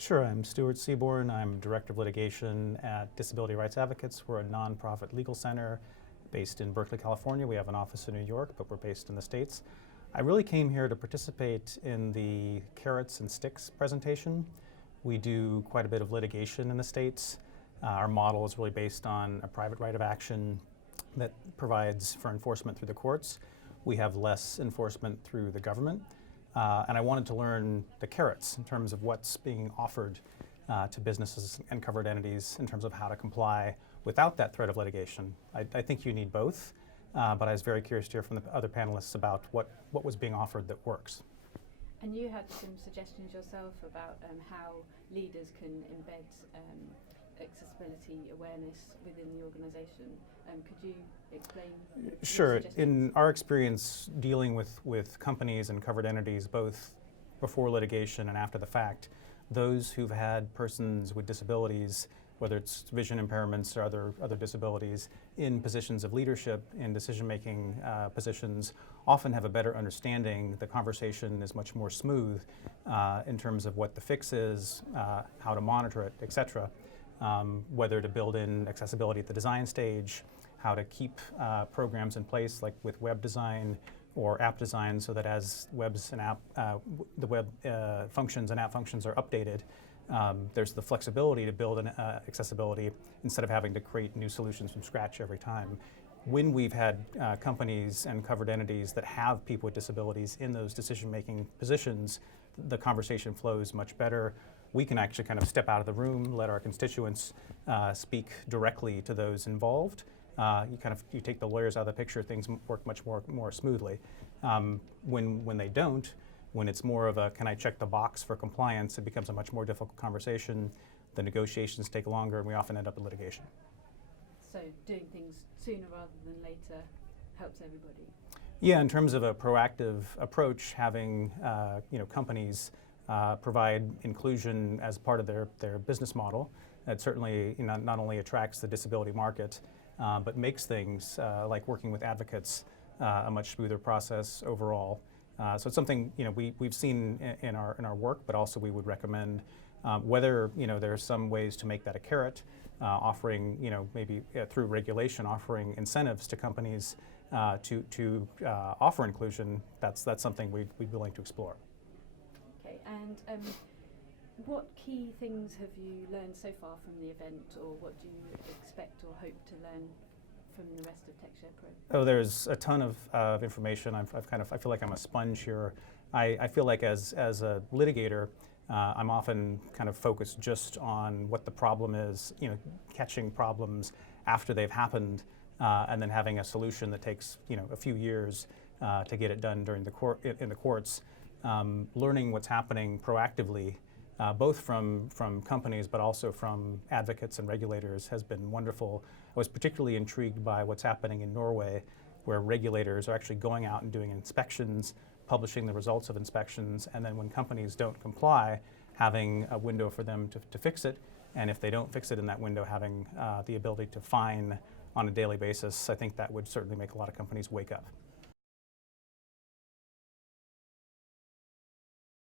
Sure, I'm Stuart Seaborn. I'm Director of Litigation at Disability Rights Advocates. We're a nonprofit legal center based in Berkeley, California. We have an office in New York, but we're based in the States. I really came here to participate in the carrots and sticks presentation. We do quite a bit of litigation in the States. Our model is really based on a private right of action that provides for enforcement through the courts. We have less enforcement through the government. And I wanted to learn the carrots in terms of what's being offered to businesses and covered entities in terms of how to comply without that threat of litigation. I think you need both, but I was very curious to hear from the other panelists about what was being offered that works. And you had some suggestions yourself about how leaders can embed accessibility awareness within the organisation. Could you explain? Sure. In our experience dealing with companies and covered entities, both before litigation and after the fact, those who've had persons with disabilities, whether it's vision impairments or other disabilities, in positions of leadership, in decision-making positions, often have a better understanding. The conversation is much more smooth in terms of what the fix is, how to monitor it, et cetera. Whether to build in accessibility at the design stage, how to keep programs in place like with web design or app design so that as the web functions and app functions are updated, there's the flexibility to build an accessibility instead of having to create new solutions from scratch every time. When we've had companies and covered entities that have people with disabilities in those decision-making positions, the conversation flows much better. We can actually kind of step out of the room, let our constituents speak directly to those involved. You take the lawyers out of the picture, things work much more smoothly. When they don't, when it's more of a can I check the box for compliance, it becomes a much more difficult conversation. The negotiations take longer, and we often end up in litigation. So doing things sooner rather than later helps everybody. Yeah, in terms of a proactive approach, having companies provide inclusion as part of their business model. It certainly not only attracts the disability market, but makes things like working with advocates a much smoother process overall. So it's something we've seen in our work, but also we would recommend whether there are some ways to make that a carrot, offering maybe through regulation, offering incentives to companies to offer inclusion. That's something we'd be willing to explore. And what key things have you learned so far from the event, or what do you expect or hope to learn from the rest of TechShare Pro? Oh, there's a ton of information. I feel like I'm a sponge here. I feel like as a litigator, I'm often kind of focused just on what the problem is, catching problems after they've happened, and then having a solution that takes a few years to get it done during in the courts. Learning what's happening proactively, both from companies but also from advocates and regulators, has been wonderful. I was particularly intrigued by what's happening in Norway, where regulators are actually going out and doing inspections, publishing the results of inspections, and then when companies don't comply, having a window for them to fix it, and if they don't fix it in that window, having the ability to fine on a daily basis. I think that would certainly make a lot of companies wake up.